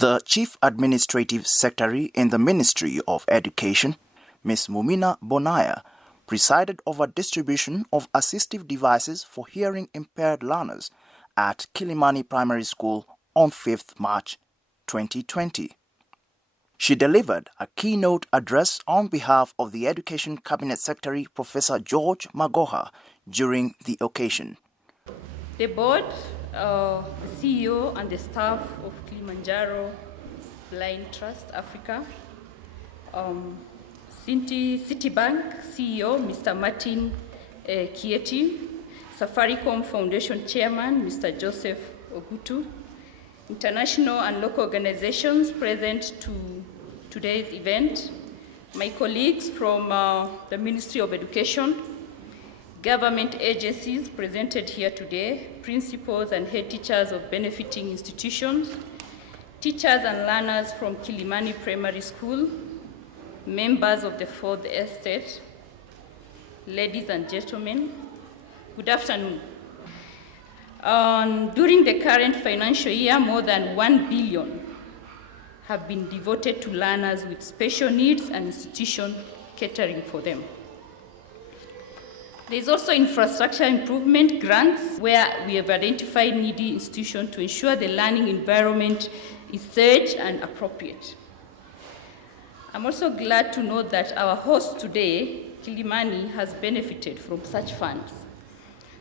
The Chief Administrative Secretary in the Ministry of Education, Ms. Mumina Bonaya, presided over distribution of assistive devices for hearing-impaired learners at Kilimani Primary School on 5th March 2020. She delivered a keynote address on behalf of the Education Cabinet Secretary, Professor George Magoha, during the occasion. The board, the CEO and the staff of Kilimanjaro Blind Trust Africa, Citibank CEO, Mr. Martin Kieti, Safaricom Foundation Chairman, Mr. Joseph Ogutu, international and local organizations present to today's event, my colleagues from the Ministry of Education, government agencies presented here today, principals and head teachers of benefiting institutions, teachers and learners from Kilimani Primary School, members of the Fourth Estate, ladies and gentlemen, good afternoon. During the current financial year, more than 1 billion have been devoted to learners with special needs and institution catering for them. There is also infrastructure improvement grants where we have identified needy institutions to ensure the learning environment is safe and appropriate. I'm also glad to note that our host today, Kilimani, has benefited from such funds.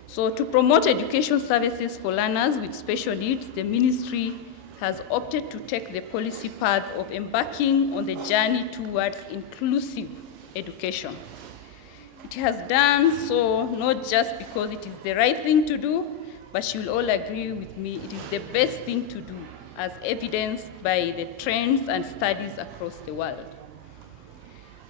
So to promote education services for learners with special needs, the ministry has opted to take the policy path of embarking on the journey towards inclusive education. It has done so not just because it is the right thing to do, but you'll all agree with me, it is the best thing to do, as evidenced by the trends and studies across the world.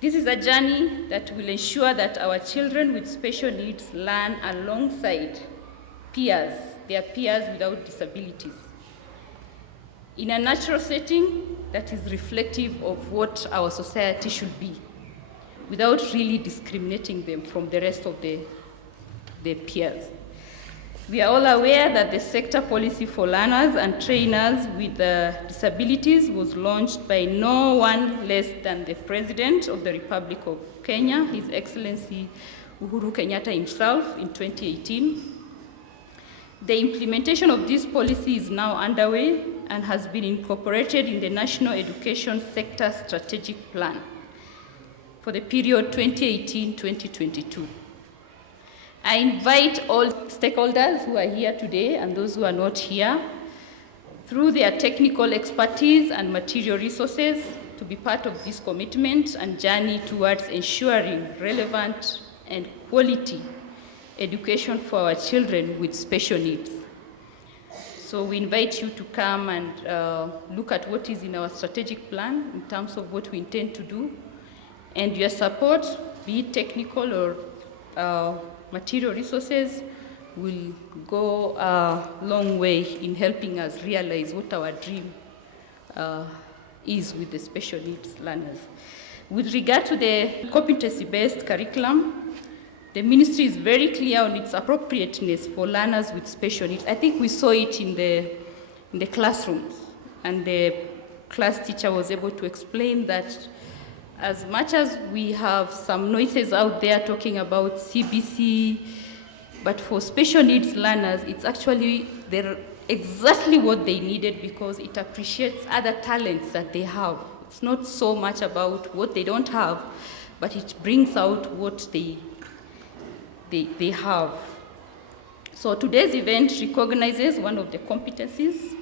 This is a journey that will ensure that our children with special needs learn alongside their peers without disabilities, in a natural setting that is reflective of what our society should be, without really discriminating them from the rest of their peers. We are all aware that the sector policy for learners and trainers with disabilities was launched by no one less than the President of the Republic of Kenya, His Excellency Uhuru Kenyatta himself, in 2018. The implementation of this policy is now underway and has been incorporated in the National Education Sector Strategic Plan for the period 2018-2022. I invite all stakeholders who are here today and those who are not here, through their technical expertise and material resources, to be part of this commitment and journey towards ensuring relevant and quality education for our children with special needs. So we invite you to come and look at what is in our strategic plan in terms of what we intend to do, and your support, be it technical or material resources, will go a long way in helping us realize what our dream is with the special needs learners. With regard to the competency-based curriculum, the ministry is very clear on its appropriateness for learners with special needs. I think we saw it in the classrooms, and the class teacher was able to explain that as much as we have some noises out there talking about CBC, but for special needs learners, it's actually exactly what they needed, because it appreciates other talents that they have. It's not so much about what they don't have, but it brings out what they have. So today's event recognizes one of the competencies,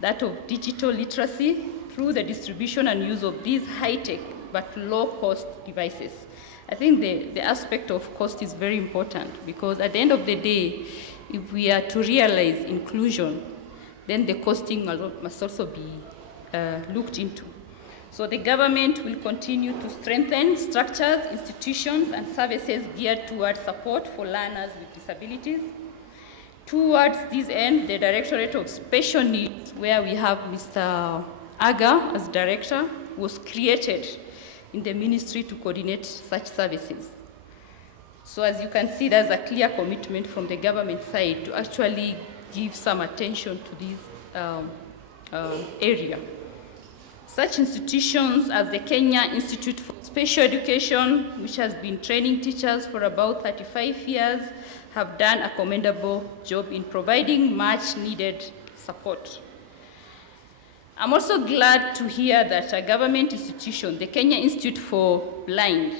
that of digital literacy, through the distribution and use of these high-tech but low-cost devices. I think the aspect of cost is very important, because at the end of the day, if we are to realize inclusion, then the costing must also be looked into. So the government will continue to strengthen structures, institutions, and services geared towards support for learners with disabilities. Towards this end, the Directorate of Special Needs, where we have Mr. Aga as director, was created in the ministry to coordinate such services. So as you can see, there's a clear commitment from the government side to actually give some attention to this area. Such institutions as the Kenya Institute for Special Education, which has been training teachers for about 35 years, have done a commendable job in providing much needed support. I'm also glad to hear that a government institution, the Kenya Institute for Blind,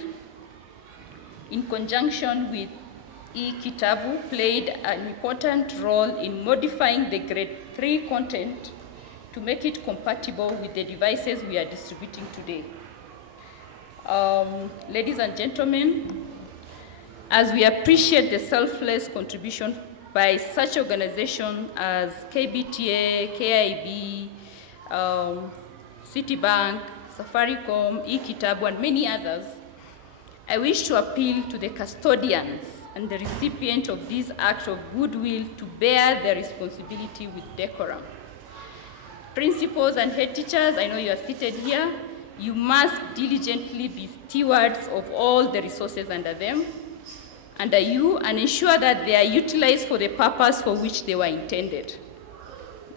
in conjunction with Kitabu, played an important role in modifying the grade 3 content to make it compatible with the devices we are distributing today. Ladies and gentlemen, as we appreciate the selfless contribution by such organizations as KBTA, KIB, Citibank, Safaricom, Kitabu, and many others, I wish to appeal to the custodians and the recipients of this act of goodwill to bear their responsibility with decorum. Principals and head teachers, I know you are seated here, you must diligently be stewards of all the resources under you, and ensure that they are utilized for the purpose for which they were intended.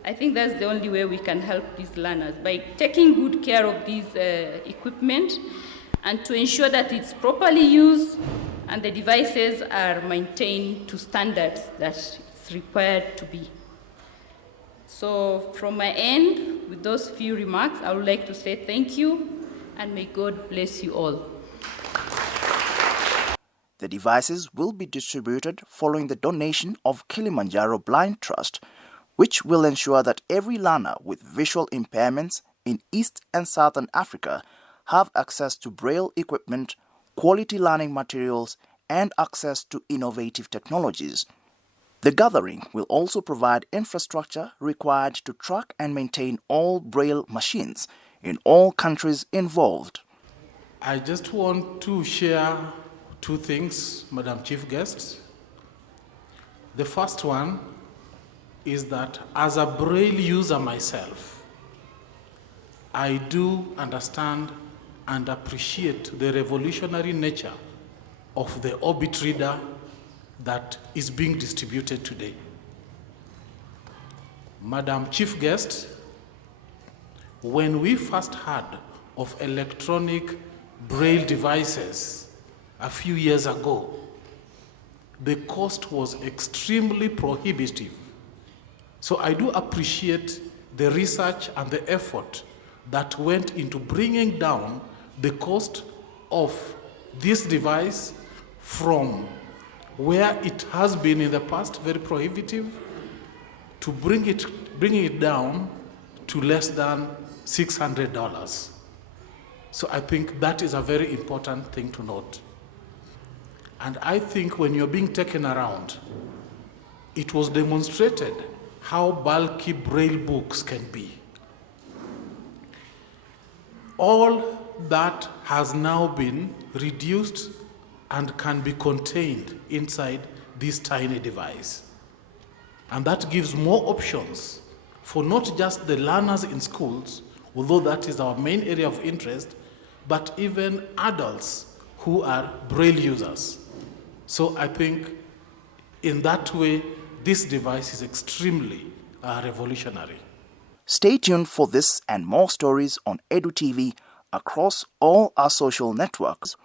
I think that's the only way we can help these learners, by taking good care of this equipment and to ensure that it's properly used and the devices are maintained to standards that it's required to be. So from my end, with those few remarks, I would like to say thank you and may God bless you all. The devices will be distributed following the donation of Kilimanjaro Blind Trust, which will ensure that every learner with visual impairments in East and Southern Africa have access to Braille equipment, quality learning materials, and access to innovative technologies. The gathering will also provide infrastructure required to track and maintain all Braille machines in all countries involved. I just want to share two things, Madam Chief Guest. The first one is that as a Braille user myself, I do understand and appreciate the revolutionary nature of the Orbit reader that is being distributed today. Madam Chief Guest, when we first heard of electronic Braille devices a few years ago, the cost was extremely prohibitive. So I do appreciate the research and the effort that went into bringing down the cost of this device from where it has been in the past, very prohibitive, to bringing it down to less than $600. So I think that is a very important thing to note. And I think when you're being taken around, it was demonstrated how bulky Braille books can be. All that has now been reduced and can be contained inside this tiny device. And that gives more options for not just the learners in schools, although that is our main area of interest, but even adults who are Braille users. So I think in that way, this device is extremely revolutionary. Stay tuned for this and more stories on EduTV across all our social networks.